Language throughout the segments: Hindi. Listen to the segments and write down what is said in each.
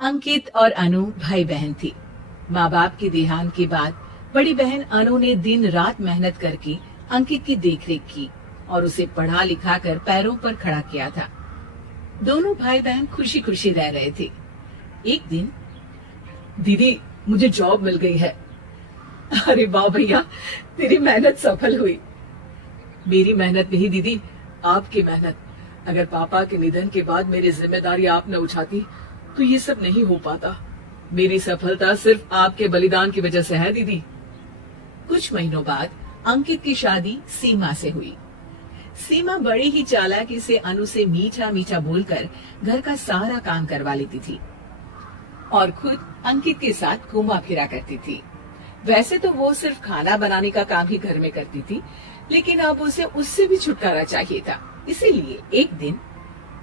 अंकित और अनु भाई बहन थे। माँ बाप के देहांत के बाद बड़ी बहन अनु ने दिन रात मेहनत करके अंकित की देखरेख की और उसे पढ़ा लिखा कर पैरों पर खड़ा किया था। दोनों भाई बहन खुशी खुशी रह रहे थे। एक दिन, दीदी मुझे जॉब मिल गई है। अरे वाह भैया, तेरी मेहनत सफल हुई। मेरी मेहनत नहीं दीदी, आपकी मेहनत। अगर पापा के निधन के बाद मेरी जिम्मेदारी आप न उठाती तो ये सब नहीं हो पाता। मेरी सफलता सिर्फ आपके बलिदान की वजह से है दीदी। कुछ महीनों बाद अंकित की शादी सीमा से हुई। सीमा बड़ी ही चालाकी से अनु से मीठा मीठा बोलकर घर का सारा काम करवा लेती थी और खुद अंकित के साथ घूमा फिरा करती थी। वैसे तो वो सिर्फ खाना बनाने का काम ही घर में करती थी, लेकिन अब उसे उससे भी छुटकारा चाहिए था। इसीलिए एक दिन,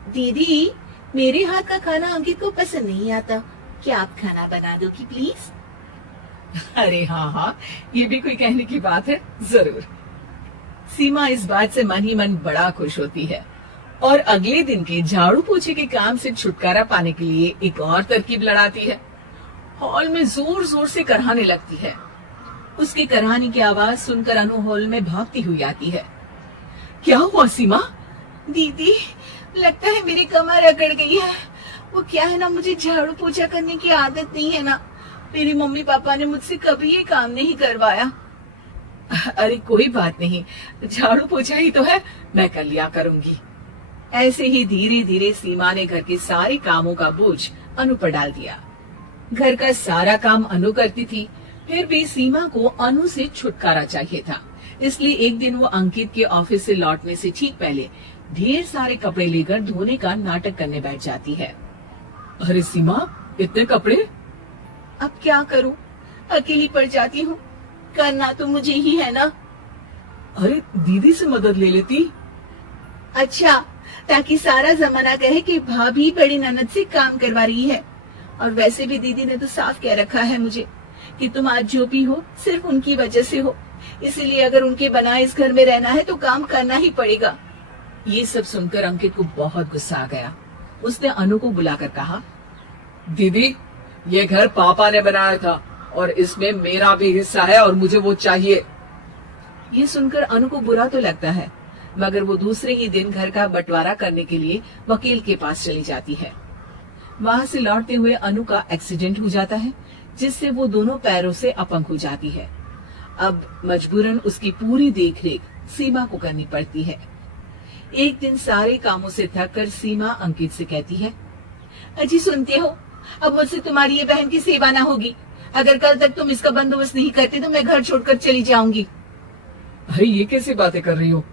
दीदी मेरे हाथ का खाना अंकित को पसंद नहीं आता, क्या आप खाना बना दोगी प्लीज? अरे हाँ हाँ, ये भी कोई कहने की बात है, जरूर। सीमा इस बात से मन ही मन बड़ा खुश होती है और अगले दिन के झाड़ू पोछे के काम से छुटकारा पाने के लिए एक और तरकीब लड़ाती है। हॉल में जोर जोर से कराहने लगती है। उसकी कराहने की आवाज सुनकर अनु हॉल में भागती हुई आती है। क्या हुआ सीमा? दीदी लगता है मेरी कमर अकड़ गई है। वो क्या है ना, मुझे झाड़ू पोछा करने की आदत नहीं है ना। मेरी मम्मी पापा ने मुझसे कभी ये काम नहीं करवाया। अरे कोई बात नहीं, झाड़ू पोछा ही तो है, मैं कर लिया करूंगी। ऐसे ही धीरे धीरे सीमा ने घर के सारे कामों का बोझ अनु पर डाल दिया। घर का सारा काम अनु करती थी, फिर भी सीमा को अनु से छुटकारा चाहिए था। इसलिए एक दिन वो अंकित के ऑफिस से लौटने से ठीक पहले ढेर सारे कपड़े लेकर धोने का नाटक करने बैठ जाती है। अरे सीमा, इतने कपड़े? अब क्या करूं, अकेली पड़ जाती हूँ। करना तो मुझे ही है ना। अरे दीदी से मदद ले लेती। अच्छा, ताकि सारा जमाना कहे कि भाभी बड़ी ननद से काम करवा रही है। और वैसे भी दीदी ने तो साफ कह रखा है मुझे कि तुम आज जो भी हो सिर्फ उनकी वजह से हो, इसलिए अगर उनके बना इस घर में रहना है तो काम करना ही पड़ेगा। ये सब सुनकर अंकित को बहुत गुस्सा आ गया। उसने अनु को बुलाकर कहा, दीदी ये घर पापा ने बनाया था और इसमें मेरा भी हिस्सा है और मुझे वो चाहिए। ये सुनकर अनु को बुरा तो लगता है, मगर वो दूसरे ही दिन घर का बंटवारा करने के लिए वकील के पास चली जाती है। वहाँ से लौटते हुए अनु का एक्सीडेंट हो जाता है, जिससे वो दोनों पैरों से अपंग हो जाती है। अब मजबूरन उसकी पूरी देखरेख सीमा को करनी पड़ती है। एक दिन सारे कामों से थक कर सीमा अंकित से कहती है, अजी सुनते हो, अब मुझसे तुम्हारी ये बहन की सेवा ना होगी। अगर कल तक तुम इसका बंदोबस्त नहीं करते तो मैं घर छोड़कर चली जाऊंगी। अरे ये कैसी बातें कर रही हो?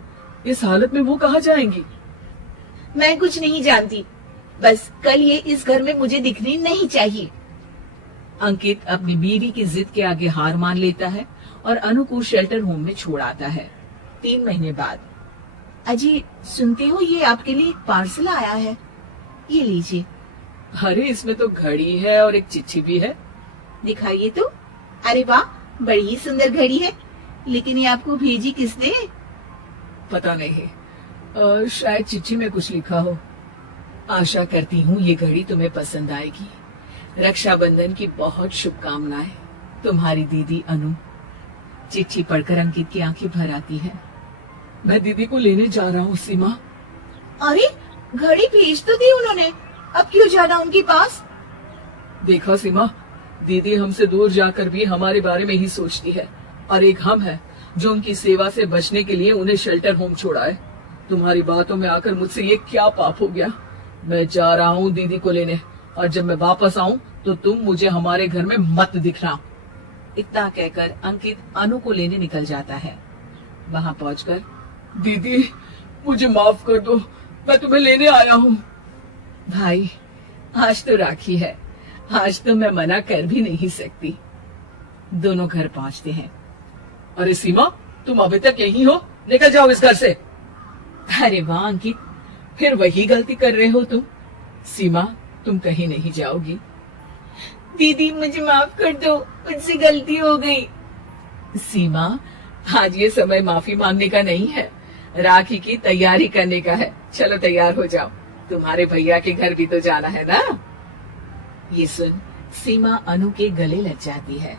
इस हालत में वो कहाँ जाएंगी? मैं कुछ नहीं जानती, बस कल ये इस घर में मुझे दिखनी नहीं चाहिए। अंकित अपनी बीवी की जिद के आगे हार मान लेता है और अनु को शेल्टर होम में छोड़ आता है। 3 महीने बाद, अजी सुनते हो, ये आपके लिए एक पार्सल आया है, ये लीजिए। अरे इसमें तो घड़ी है और एक चिट्ठी भी है। दिखाइए तो। अरे वाह, बड़ी ही सुंदर घड़ी है, लेकिन ये आपको भेजी किसने? पता नहीं, शायद चिट्ठी में कुछ लिखा हो। आशा करती हूँ ये घड़ी तुम्हें पसंद आएगी। रक्षाबंधन की बहुत शुभकामनाएं, तुम्हारी दीदी अनु। चिट्ठी पढ़कर अंकित की आंखें भर आती हैं। मैं दीदी को लेने जा रहा हूँ सीमा। अरे घड़ी भेज तो दी उन्होंने, अब क्यों जाना उनके पास? देखा सीमा, दीदी हमसे दूर जाकर भी हमारे बारे में ही सोचती है और एक हम है जो उनकी सेवा से बचने के लिए उन्हें शेल्टर होम छोड़ा है। तुम्हारी बातों में आकर मुझसे ये क्या पाप हो गया? मैं जा रहा हूँ दीदी को लेने और जब मैं वापस आऊँ तो तुम मुझे हमारे घर में मत दिखना। इतना कहकर अंकित अनु को लेने निकल जाता है। वहाँ पहुंचकर, दीदी मुझे माफ कर दो, मैं तुम्हें लेने आया हूँ। भाई आज तो राखी है, आज तो मैं मना कर भी नहीं सकती। दोनों घर पहुंचते हैं। अरे सीमा, तुम अभी तक यहीं हो? निकल जाओ इस घर से। अरे वाह अंकित, फिर वही गलती कर रहे हो तुम। सीमा, तुम कहीं नहीं जाओगी। दीदी मुझे माफ कर दो, मुझसे गलती हो गई। सीमा, आज ये समय माफी मांगने का नहीं है, राखी की तैयारी करने का है। चलो तैयार हो जाओ, तुम्हारे भैया के घर भी तो जाना है ना। ये सुन सीमा अनु के गले लग जाती है